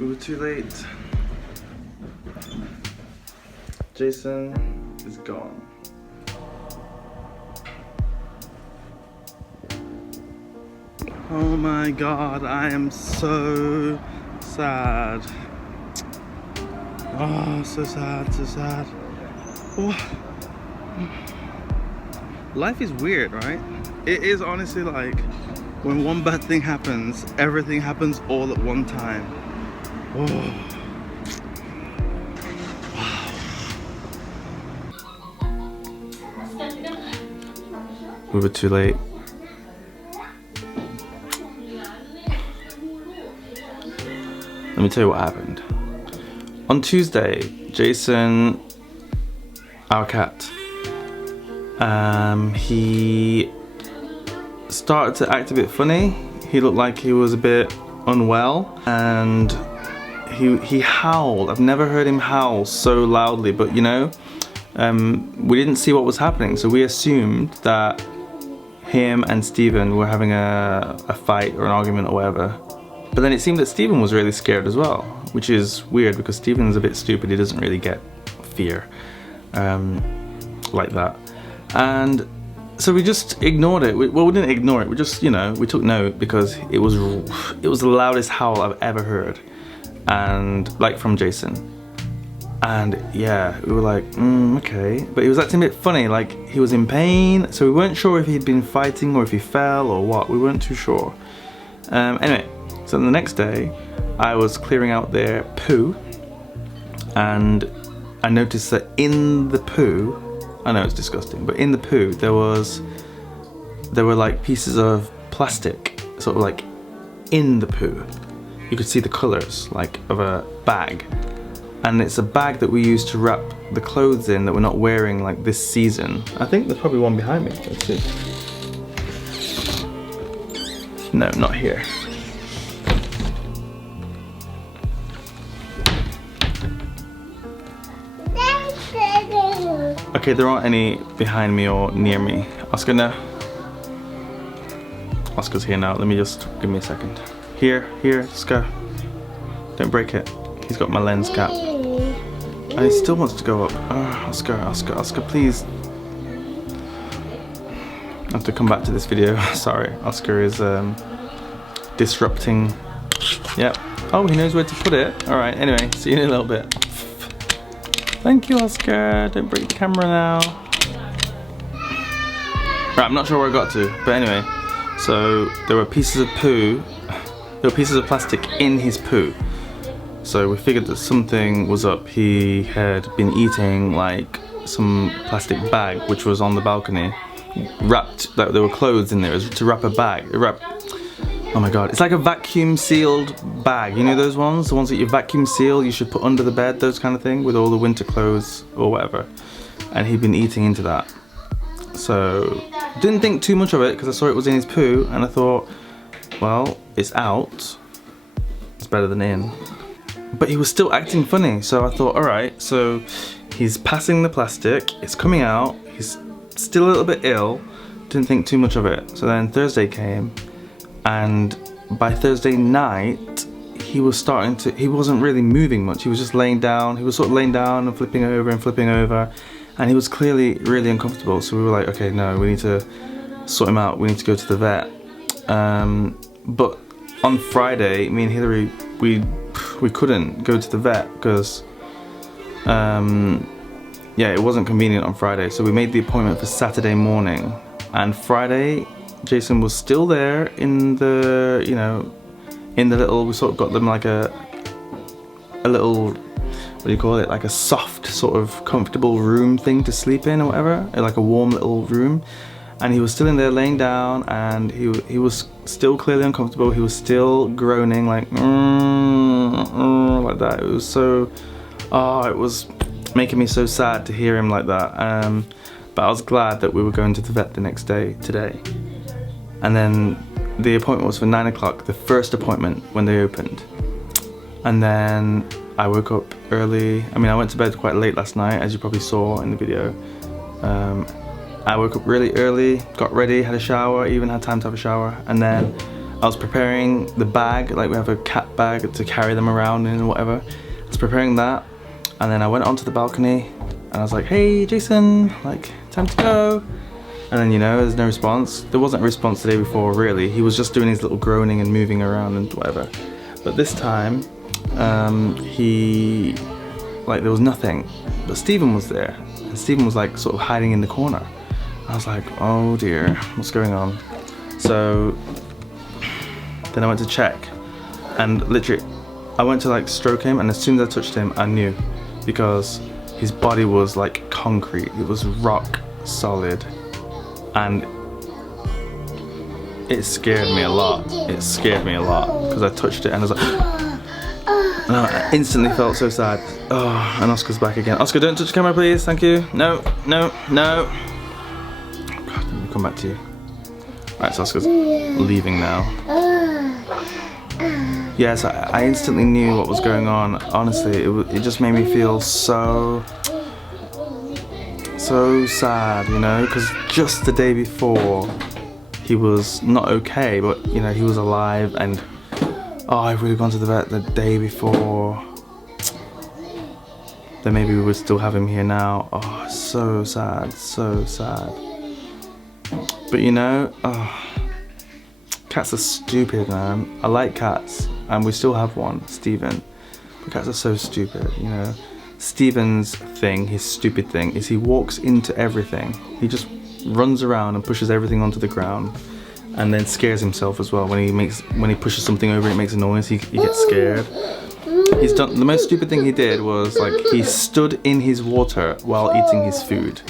We were too late. Jason is gone. Oh my god, I am so sad. Oh, so sad, so sad. Oh. Life is weird, right? It is honestly like when one bad thing happens, everything happens all at one time. Oh. Wow. We were too late. Let me tell you what happened. On Tuesday, Jason, our cat, he started to act a bit funny. He looked like he was a bit unwell, and he howled. I've never heard him howl so loudly, but you know, we didn't see what was happening, so we assumed that him and Stephen were having a fight or an argument or whatever. But then it seemed that Stephen was really scared as well, which is weird because Stephen's a bit stupid. He doesn't really get fear like that. And so we just ignored it. Well, we didn't ignore it. We just, you know, we took note because it was the loudest howl I've ever heard, and like from Jason. And yeah, we were like, okay. But he was acting a bit funny, like he was in pain. So we weren't sure if he'd been fighting or if he fell or what. We weren't too sure. Anyway. So the next day, I was clearing out their poo, and I noticed that in the poo, I know it's disgusting, but in the poo there were like pieces of plastic, sort of like in the poo. You could see the colours, like of a bag, and it's a bag that we use to wrap the clothes in that we're not wearing like this season. I think there's probably one behind me. Let's see. No, not here. Okay, there aren't any behind me or near me. Oscar, no. Oscar's here now. Let me just, give me a second. Here, Oscar. Don't break it. He's got my lens cap. And he still wants to go up. Oscar, please. I have to come back to this video. Sorry, Oscar is disrupting. Yep. Oh, he knows where to put it. All right, anyway, see you in a little bit. Thank you, Oscar. Don't break the camera now. Right, I'm not sure where I got to, but anyway. So there were pieces of poo. There were pieces of plastic in his poo. So we figured that something was up. He had been eating like some plastic bag, which was on the balcony, wrapped. Like there were clothes in there. It was to wrap a bag. Oh my god, it's like a vacuum sealed bag, you know those ones? The ones that you vacuum seal, you should put under the bed, those kind of thing, with all the winter clothes or whatever. And he'd been eating into that. So, didn't think too much of it because I saw it was in his poo, and I thought, well, it's out. It's better than in. But he was still acting funny, so I thought, alright, so he's passing the plastic, it's coming out, he's still a little bit ill, didn't think too much of it. So then Thursday came, and by Thursday night he wasn't really moving much. He was just laying down. He was sort of laying down and flipping over, and he was clearly really uncomfortable. So we were like, okay, no, we need to sort him out. We need to go to the vet. But on Friday, me and Hillary, we couldn't go to the vet because yeah, it wasn't convenient on Friday. So we made the appointment for Saturday morning, and Friday Jason was still there in the, you know, in the little, we sort of got them like a little, what do you call it, like a soft sort of comfortable room thing to sleep in or whatever, like a warm little room. And he was still in there laying down, and he was still clearly uncomfortable. He was still groaning like that. It was so, it was making me so sad to hear him like that. But I was glad that we were going to the vet the next day, today. And then the appointment was for 9 o'clock, the first appointment when they opened. And then I woke up early. I mean, I went to bed quite late last night, as you probably saw in the video. I woke up really early, got ready, had a shower, even had time to have a shower. And then I was preparing the bag, like we have a cat bag to carry them around in or whatever. I was preparing that, and then I went onto the balcony and I was like, hey Jason, like time to go. And then, you know, there's no response. There wasn't a response the day before, really. He was just doing his little groaning and moving around and whatever. But this time, there was nothing. But Stephen was there. And Stephen was like sort of hiding in the corner. I was like, oh dear, what's going on? So then I went to check, and literally, I went to like stroke him, and as soon as I touched him, I knew, because his body was like concrete. It was rock solid. And it scared me a lot. It scared me a lot because I touched it and I was like, and I instantly felt so sad. Oh, and Oscar's back again. Oscar, don't touch the camera, please. Thank you. No, no, no. Oh, God, let me come back to you. Right, so Oscar's leaving now. Yes, I instantly knew what was going on. Honestly, it just made me feel so sad, you know, because just the day before he was not okay, but you know, he was alive. And oh, if we'd have gone to the vet the day before, then maybe we would still have him here now. Oh, so sad, so sad. But you know, cats are stupid, man. I like cats, and we still have one, Steven, but cats are so stupid, you know. Steven's thing, his stupid thing, is he walks into everything. He just runs around and pushes everything onto the ground, and then scares himself as well. When he pushes something over, it makes a noise. He gets scared. He's done the most stupid thing he did was like he stood in his water while eating his food,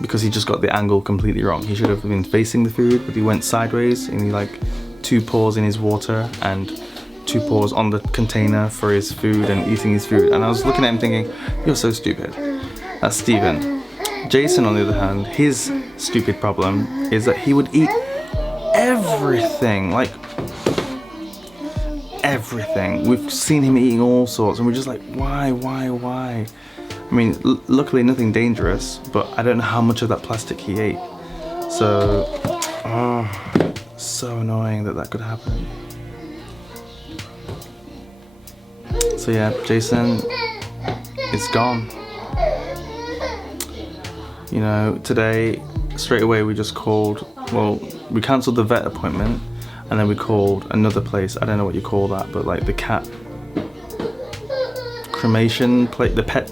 because he just got the angle completely wrong. He should have been facing the food, but he went sideways, and he like 2 paws in his water and 2 paws on the container for his food and eating his food. And I was looking at him thinking, you're so stupid. That's Steven. Jason, on the other hand, his stupid problem is that he would eat everything, like everything. We've seen him eating all sorts, and we're just like, why? I mean, luckily nothing dangerous, but I don't know how much of that plastic he ate. So, oh, so annoying that could happen. So yeah, Jason is gone. You know, today, straight away we just called, well, we cancelled the vet appointment, and then we called another place, I don't know what you call that, but like the cat cremation place, the pet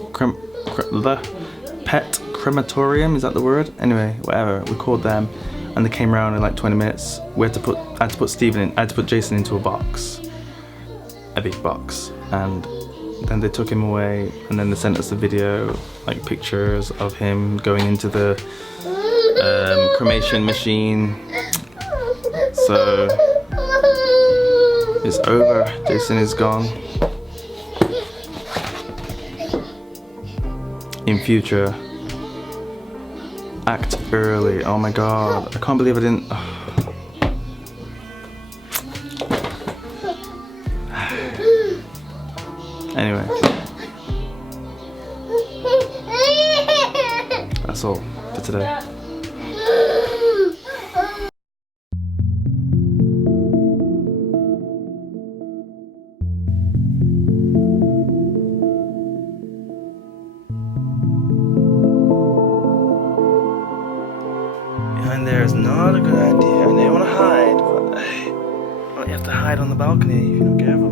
crematorium, is that the word? Anyway, whatever, we called them, and they came around in like 20 minutes. I had to put Jason into a box, a big box, and then they took him away, and then they sent us a video, like pictures of him going into the cremation machine. So it's over. Jason is gone. In future, act early. Oh my God, I can't believe I didn't. Anyway, that's all for today. Behind there is not a good idea. I know you want to hide, but well, you have to hide on the balcony if you're not careful.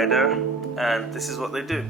spider, and this is what they do.